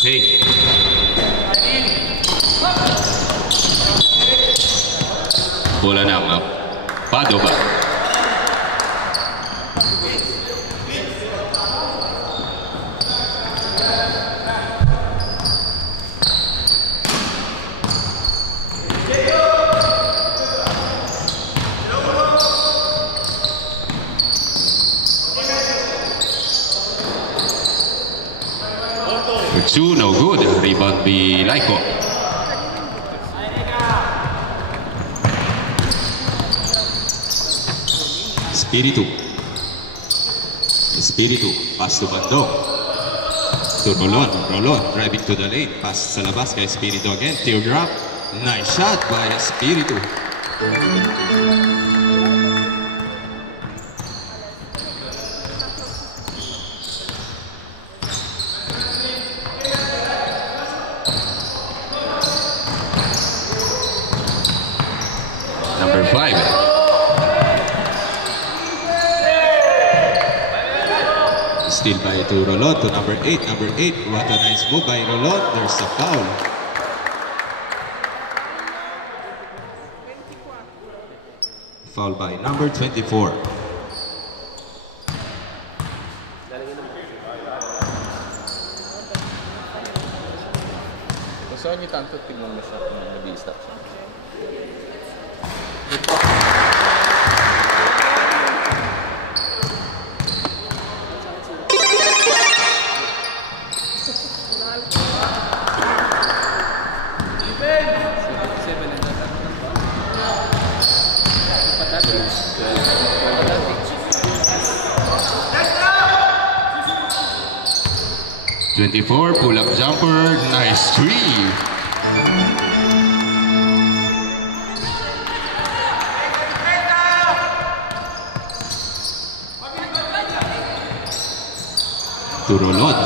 Okay. Bola ng Padova. Two, no good. Rebound by Laiko. Espiritu, pass to Bandong. To Rolon, driving to the lane. Pass sa labas kay Espiritu again. Teardrop. Nice shot by Espiritu. Number 5. Steal by to Rolon to number 8. Number 8. What a nice move by Rolon. There's a foul. Foul by number 24. Gusto niyo tanto tingnan mo siya kung nag-i-stop siya. .24 pull-up jumper, nice three. To Rolon.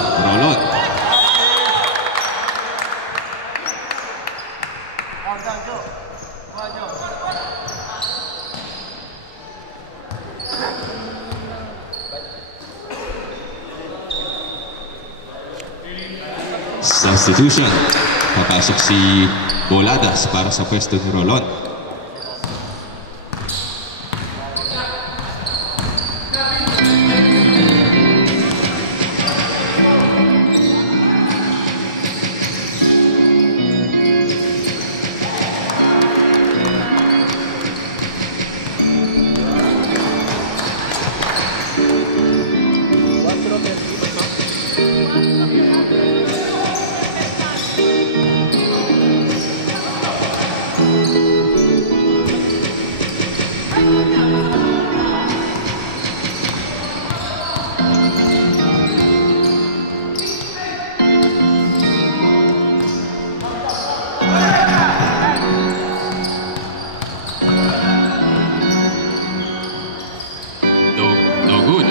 Substitution. Papasok si Boladas para sa pwesto ni Rolon. No good.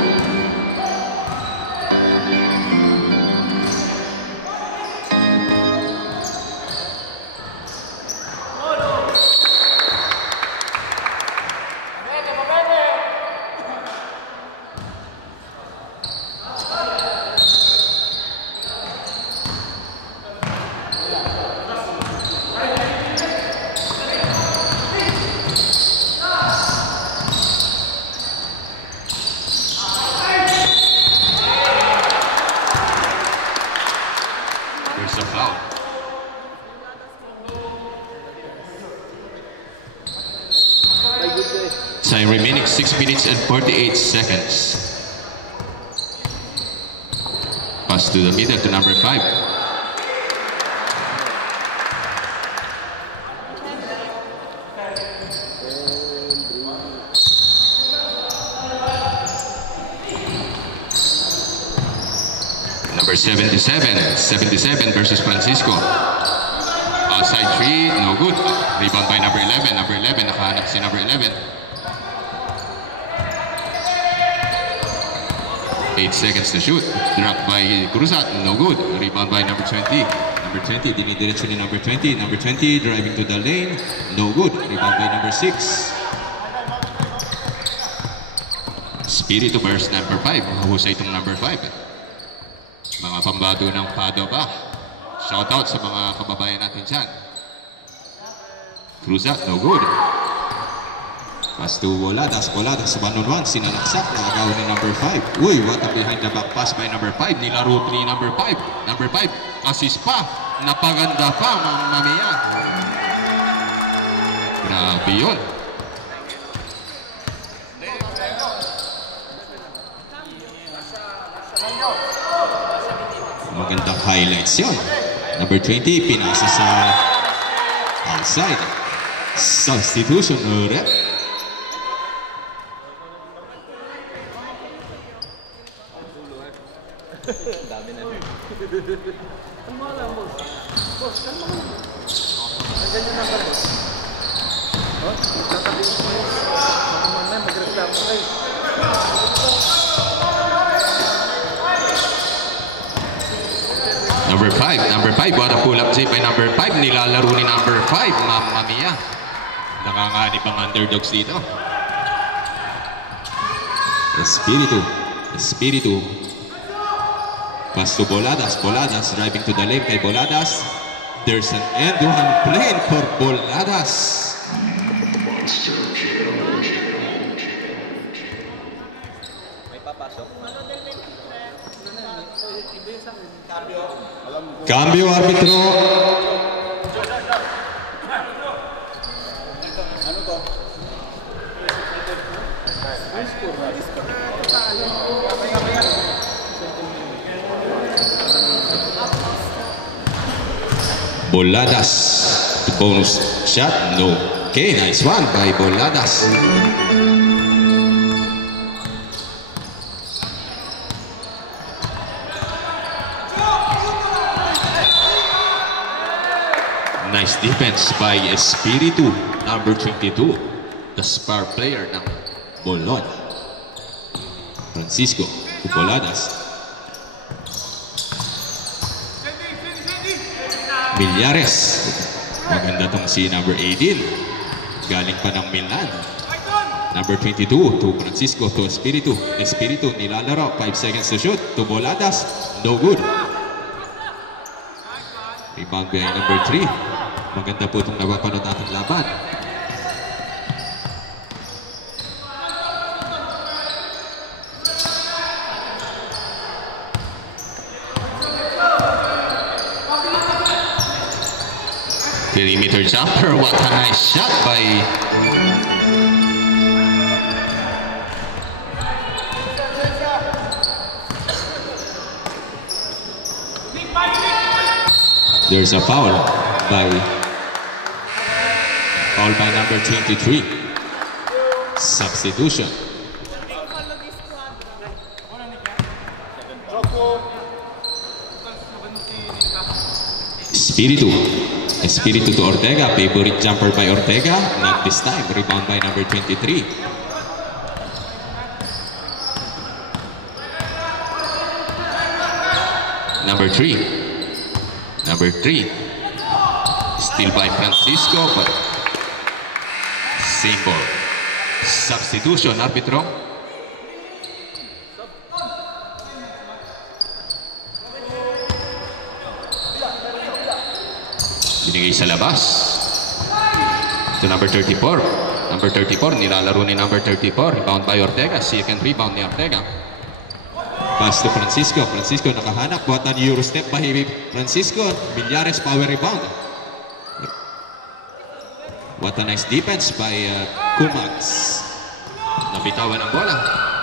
There's a foul. Time remaining 6 minutes and 48 seconds. Pass to the middle to number 5. Number 77 versus Francisco. Outside 3, no good. Rebound by number 11. Number 11, nakahanap si number 11. 8 seconds to shoot. Drop by Cruzat, no good. Rebound by number 20. Number 20, dinidiretso ni number 20. Number 20, driving to the lane, no good. Rebound by number 6. Espiritu versus number 5. Mahusay itong number 5. Mga pambato ng Padova. Shoutout sa mga kababayan natin dyan. Cruzat, no good. Pass to Boladas, Boladas, 1-on-1, sinalaksak, nagagawa ni number 5. Uy, what a behind the back pass by number 5. Nilaro ni number 5. Number 5, assist pa. Napaganda pa, Mamma Mia. Grabe yun. Magandang highlights yun. Number 20, pinasa sa outside. Substitution, rep. Dami na. Ano mo alam, boss? Boss, ano mo alam? Ganyan na ba, boss? Oh, tatabi mo kayo. Baka mamaya magreklamo kayo. Number 5, what a pull-up J by number 5. Nilalaro ni number 5, Mamma Mia. Nakanganib ang underdogs dito. Espiritu. Pass to Boladas, Boladas driving to the lane kay Boladas. There's an end-one plane for Boladas. May papasok. Cambio arbitro. Boladas. The bonus shot, no. Okay, nice one by Boladas. Nice defense by Espiritu, number 22, the star player ng Bologna. Francisco to Boladas. Millares. Maganda tong si number 18. Galing pa ng Milan. Number 22 to Francisco to Espiritu. Espiritu nilalaro. 5 seconds to shoot. To Boladas. No good. Rebound by number 3. Maganda po itong napapanood natin laban. Perimeter jumper. What a nice shot by there's a foul by number 23. Substitution. Espiritu to Ortega. Favorite jumper by Ortega. Not this time. Rebound by number 23. Number 3. Still by Francisco, but same ball. Substitution, arbitro. Binigay sa labas. To number 34. Number 34, nilalaro ni number 34. Rebound by Ortega. Second rebound ni Ortega. Pass to Francisco. Francisco nakahanap. What an Euro step by Francisco. Millares power rebound. What a nice defense by Kumags. Nabitawan ang bola.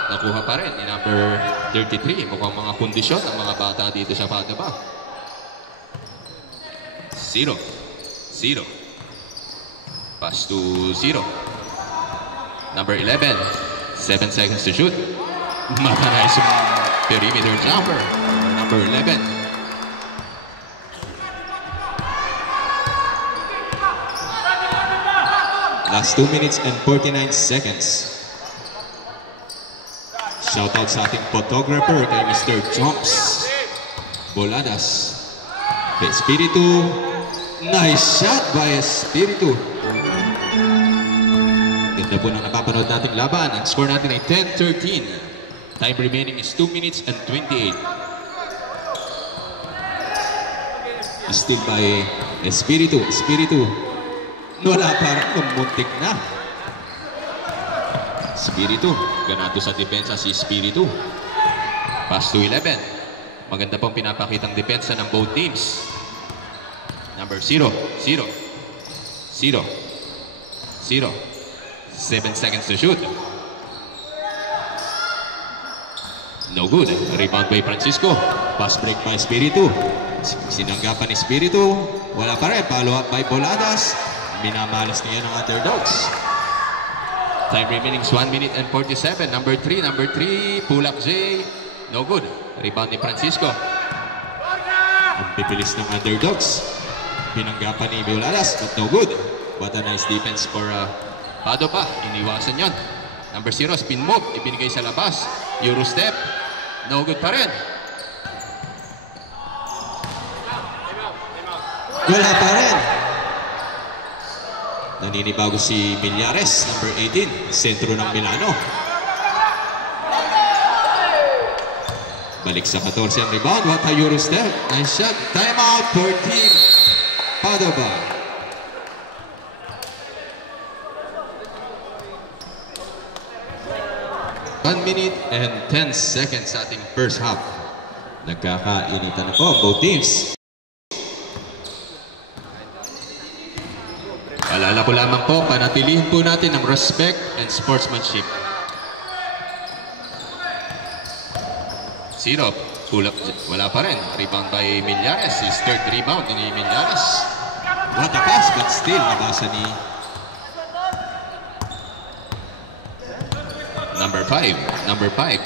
Nakuha pa rin ni number 33. Mukhang mga kondisyon ang mga bata dito sa Padova. 0. Pass to 0. Number 11. 7 seconds to shoot. Nice perimeter jumper. Number 11. Last 2 minutes and 49 seconds. Shoutout sa ating photographer kay Mr. Chomps. Boladas. Espiritu. Nice shot by Espiritu. Ganda po nang napapanood nating laban. Ang score natin ay 10-13. Time remaining is 2 minutes and 28. Still by Espiritu. Espiritu. Wala parang lumuntik na. Espiritu. Ganado sa depensa si Espiritu. Pass to 11. Maganda pong pinapakitang depensa ng both teams. Number 0. 0. 0. 0. 7 seconds to shoot. No good. Rebound by Francisco. Pass break by Espiritu. Sinanggapan ni Espiritu. Wala pa rin. Follow up by Boladas. Minamalas niya ng underdogs. Time remaining 1 minute and 47. Number 3. Pull up J. No good. Rebound ni Francisco. Ang pipilis ng underdogs. Pinanggapan ni Boladas. But no good. What a nice defense for Padova. Iniwasan yan. Number 0. Spin move. Ibinigay sa labas. Euro step. No good pa rin. Wala pa rin. Naninibago si Millares, number 18, sentro ng Milano. Balik sa 14 ang rebound. What a Euro step. Nice shot. Time out for Team Padova. One minute and 10 seconds sa ating first half. Nagkakainitan na po both teams. Paalala ko lamang po, panatilihin po natin ang respect and sportsmanship. 0. Pull up. Wala pa rin. Rebound by Millares. His third rebound ni Millares. What a pass, but still nabasa ni Number 5. Number 5.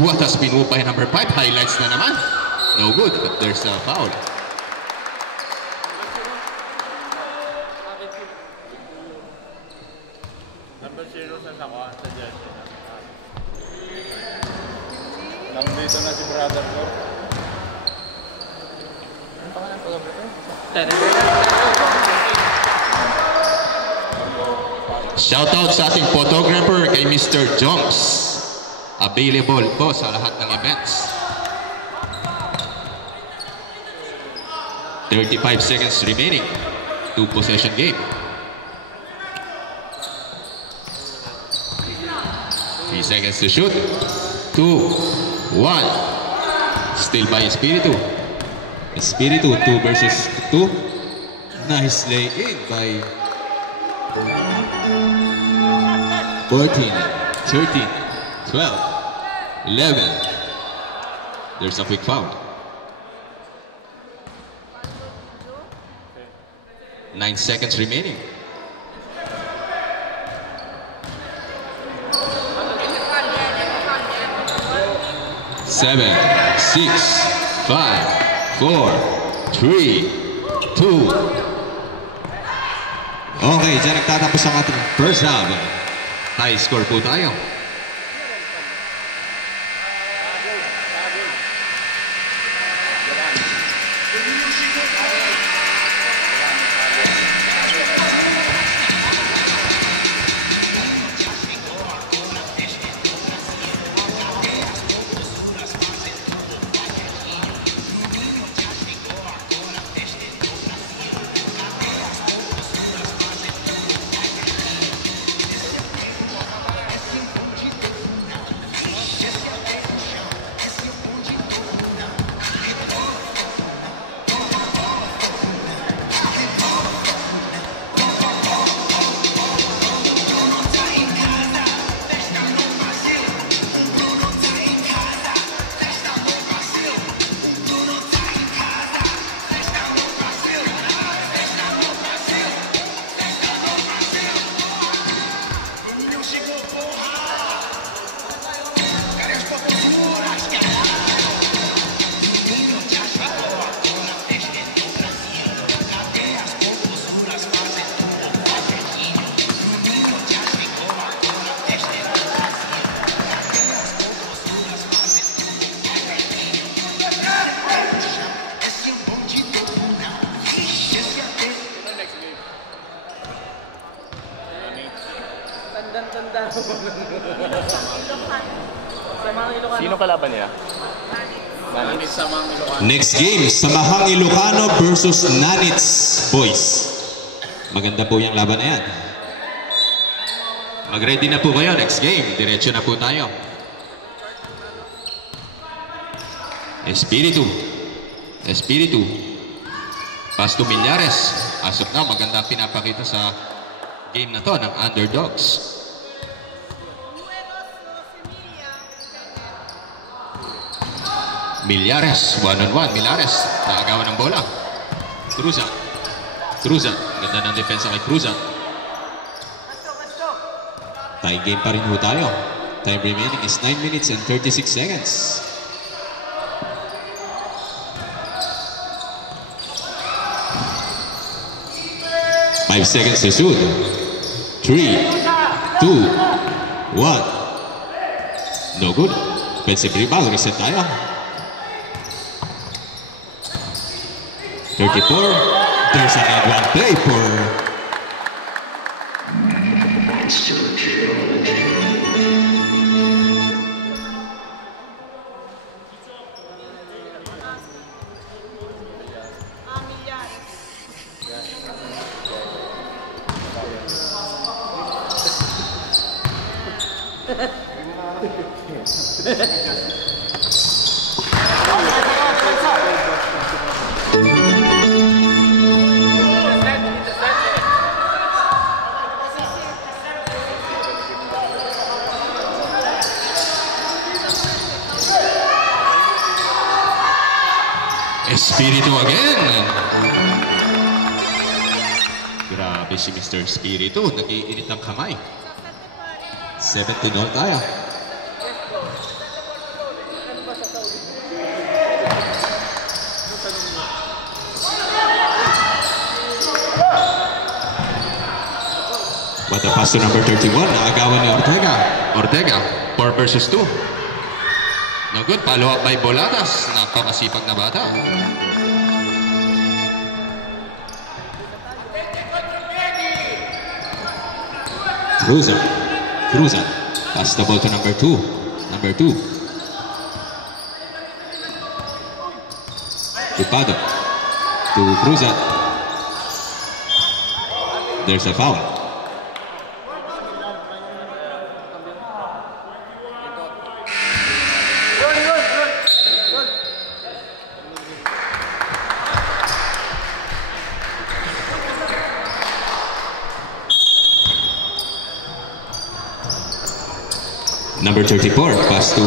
What a spin move by number 5. Highlights na naman. No good, but there's a foul. Number 0 sa Sakwa, sa jersey. Nandito na si brother ko. Ano pangalan ko? Shoutout sa ating photographer kay Mr. Jones. Available po sa lahat ng events. 35 seconds remaining. 2 possession game. 3 seconds to shoot. 2, 1. Still by Espiritu. Espiritu, 2 versus 2. Nice lay-in by 14, 13, 12, 11. There's a quick foul. 9 seconds remaining. 7, 6, 5, 4, 3, 2. Okay, dyan nagtatapos ang ating first half. Tie score po tayo. Sino kalaban niya? Nanit sa mga Ilocano. Next game, Samahang Ilocano versus Nanits Boys. Maganda po yung laban na yan. Mag-ready na po kayo. Next game, diretso na po tayo. Espiritu. Pass to Millares. As of now, maganda pinapakita sa game na to ng Underdogs. Millares, one-on-one. Millares, naagawan ng bola. Cruzan. Ganda ng depensa kay Cruzan. Tie game pa rin ho tayo. Time remaining is 9 minutes and 36 seconds. Five seconds to shoot. 3, 2, 1. No good. Offensive rebound. Reset tayo. 34. There's an and one play for Espiritu again. Grabe si Mr. Espiritu. Nag-iinit ng kamay. 7-0 tayo. What a pass to number 31. Naagawan ni Ortega. 4 versus 2. No good. Follow up by Boladas. Napakasipag na bata. Cruzan. Pass the ball to number 2. Tupado. To Cruzan. There's a foul. Number 34, pass to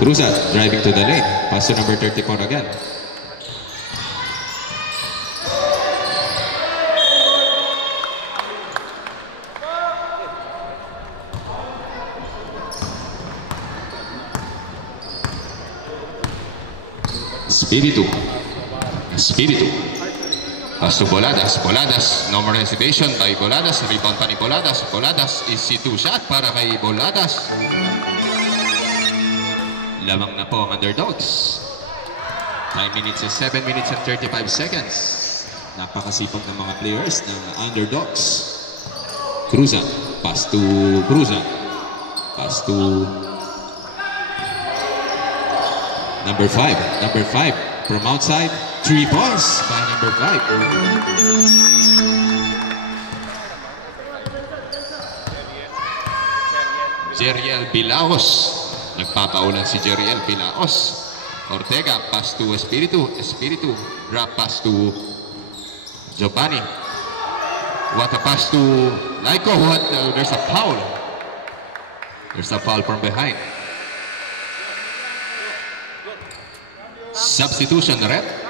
Cruzan, driving to the lane. Pass to number 34 again. Espiritu. Pass to Boladas. No more hesitation by Boladas. Rebound pa ni Boladas. Boladas is C2 shot para kay Boladas. Lamang na po ang Underdogs. 9 minutes and 7 minutes and 35 seconds. Napakasipag ng mga players ng Underdogs. Cruzan. Pass to number 5 from outside. 3 points by number 5. Jeriel Bilaos. Nagpapaulan si Jeriel Bilaos. Ortega, pass to Espiritu. Drop pass to Giovanni. What a pass to Laiko. There's a foul. There's a foul from behind. Substitution, rep.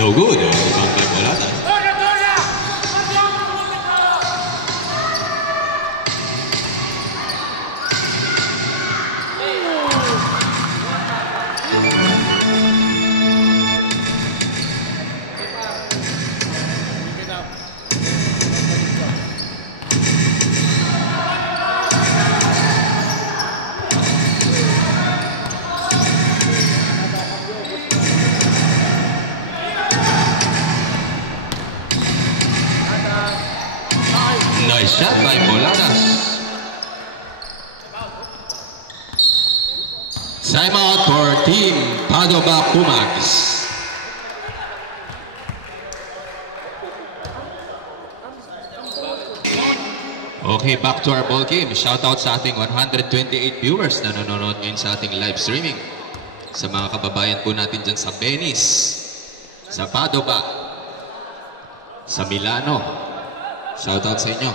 No good. Rebound by Boladas. Nice shot by Boladas. Timeout for Team Padova Pumags. Okay, back to our ball game. Shoutout sa ating 128 viewers na nanonood ngayon sa ating live streaming. Sa mga kababayan po natin dyan sa Venice, sa Padova, sa Milano. Shoutout sa inyo.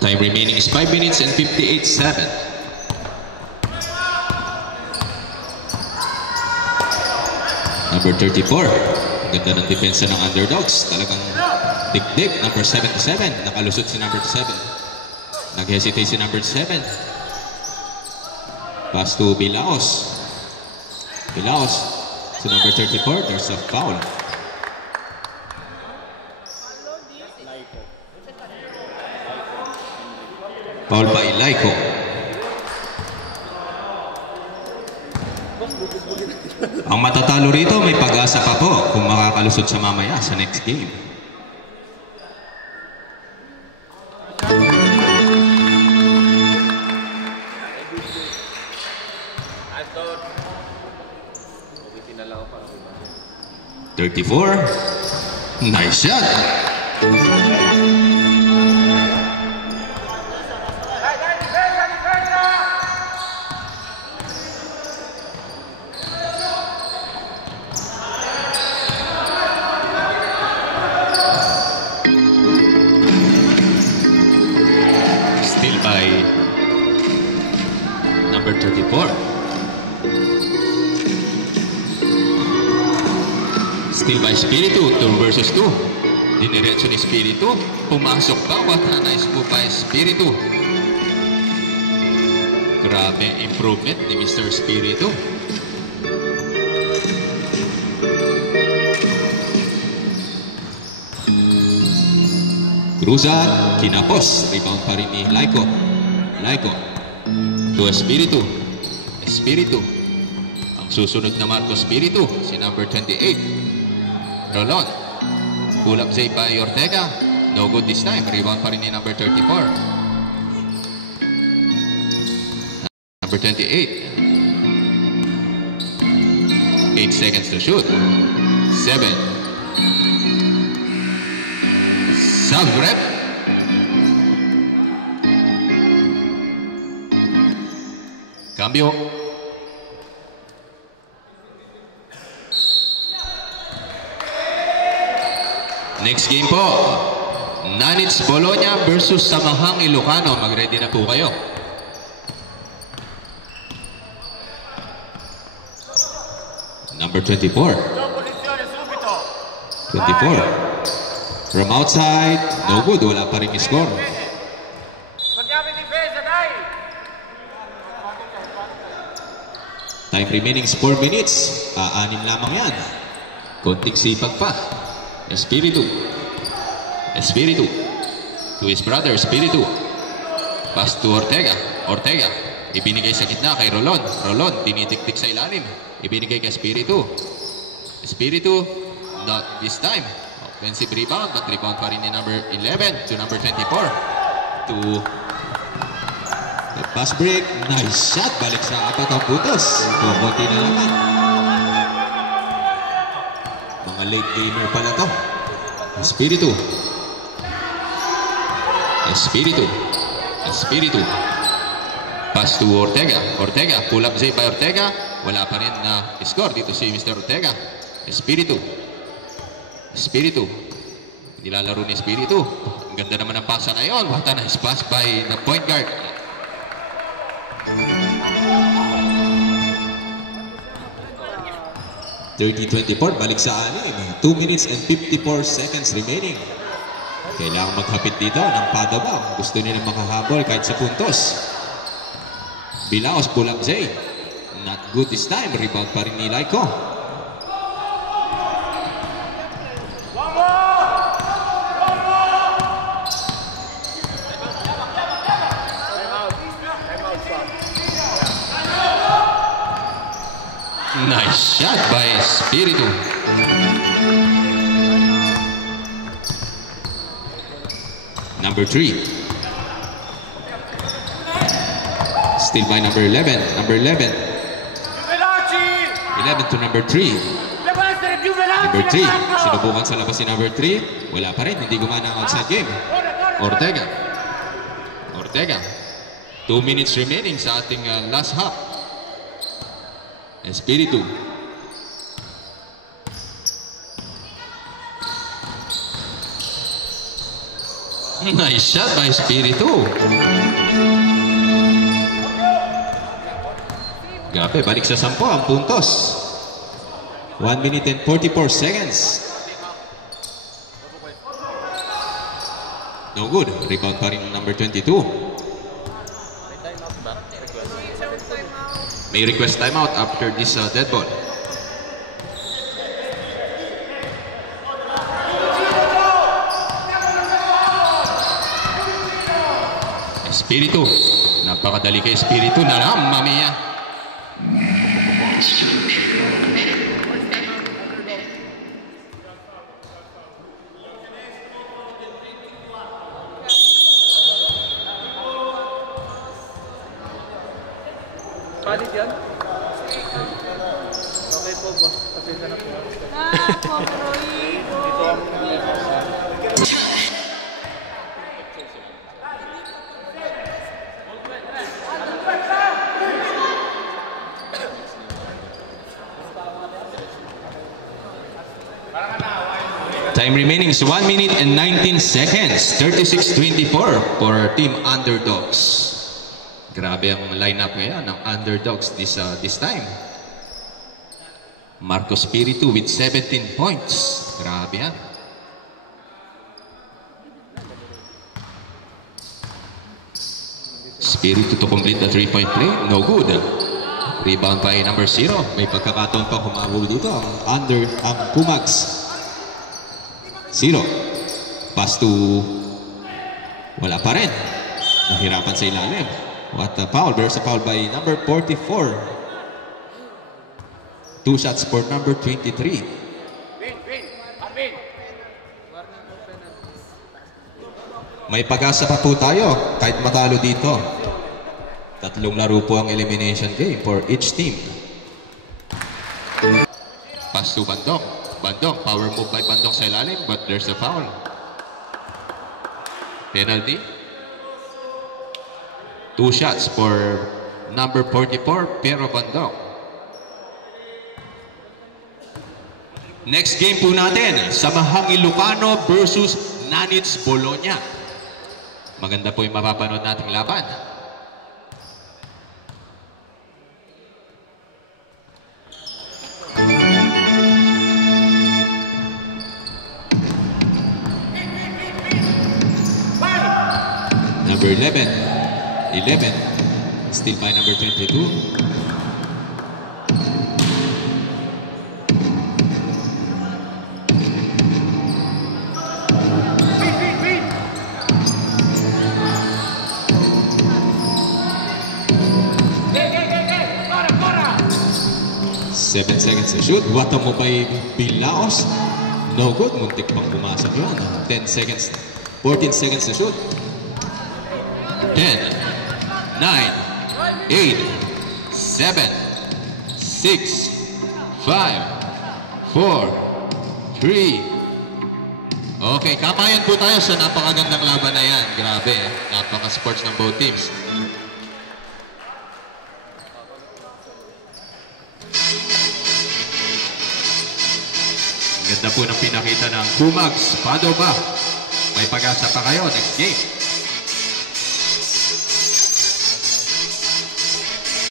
Time remaining is 5 minutes and 58-7. Number 34. Ganda ng depensa ng Underdogs. Talagang dikdik. Number 77. Nakalusot si number 7. Nag-hesitate si number 7. Pass to Bilaos. Bilaos. To number 34. There's a foul. Foul by Laiko. Ang matatalo rito may pag-asa pa po kung makakalusot sa mamaya sa next game. Nice shot. Still by number 34. Still by Espiritu, 2 versus 2. Diniretso ni Espiritu. Pumasok pa. What a nice move by Espiritu. Grabe improvement ni Mr. Espiritu. Cruzan, kinapos. Rebound pa rin ni Laiko. Laiko. To Espiritu. Espiritu. Ang susunod na Marco Espiritu, si number 28. Rolon. Pull up save by Ortega. No good this time. Rebound pa rin ni number 34. Number 28. 8 seconds to shoot. 7. Sub-rep. Cambio. Next game po, Nanits Bologna versus Samahang Ilocano. Mag-ready na po kayo. Number 24. 24. From outside, no good. Wala pa rin score. Time remaining is 4 minutes. 6 lamang yan. Konting sipag pa. Espiritu. Espiritu. To his brother, Espiritu. Pass to Ortega. Ortega. Ibinigay sa gitna kay Rolon. Rolon, tinitik-tik sa ilalim. Ibinigay kay Espiritu. Espiritu, not this time. Offensive rebound, but rebound pa rin ni number 11 to number 24. To the pass break. Nice shot. Balik sa apat ang butas. Kumunti na naman. Mga late gamer pala to. Espiritu. Espiritu. Espiritu. Pass to Ortega. Ortega. Pull up save by Ortega. Wala pa rin na score dito si Mr. Ortega. Espiritu. Espiritu. Nilalaro ni Espiritu. Ang ganda naman ang pasa na yun. What a nice pass by the point guard. 30-24, balik sa anim. 2 minutes and 54 seconds remaining. Kailangan maghapit dito ng Padova. Gusto nilang makahabol kahit sa puntos. Bilaos, pull up Zay. Not good this time. Rebound pa rin ni Laiko. Nice shot by Espiritu. Number 3. Still by number 11. Number 11. 11 to number 3. Number 3. Sinubukan sa labas si number 3. Wala pa rin. Hindi gumana ang outside game. Ortega. 2 minutes remaining sa ating last half. Espiritu. Nice shot by Espiritu. Grabe, balik sa 10 ang puntos. 1 minute and 44 seconds. No good. Rebound pa rin number 22. May request timeout after this dead ball. Espiritu. Napakadali kay Espiritu na lang, mamaya. Palit yan? Okay po, boss. Pasensya na po. Dito ako. Time remaining is 1 minute and 19 seconds. 36-24 for Team Underdogs. Grabe ang lineup ngayon ng Underdogs this time. Marco Espiritu with 17 points. Grabe yan. Espiritu to complete the 3-point play. No good. Rebound by number 0. May pagkakataon pa humabol dito ang Pumags. 0. Pass to... Wala pa rin. Nahirapan sa ilalim. What a foul. There's a foul by number 44. 2 shots for number 23. May pag-asa pa po tayo kahit matalo dito. 3 laro po ang elimination game for each team. Pass to Bandong. Bandong, power move by Bandong sa ilalim, but there's a foul. Penalty. 2 shots for number 44, Pero Bandong. Next game po natin, Samahang Ilocano versus Nanits Bologna. Maganda po yung mapapanood nating laban. Number 11, still by number 22. Seven seconds to shoot. Wata mo by Bilaos. No good. Muntik pang pumasok yun. 10 seconds. 14 seconds to shoot. 10, 9, 8, 7, 6, 5, 4, 3. Okay, kapayan po tayo sa napakagandang laban na yan. Grabe, napaka-sports ng both teams. Ganda po ng pinakita ng Pumags, Padova. May pag-asa pa kayo next game.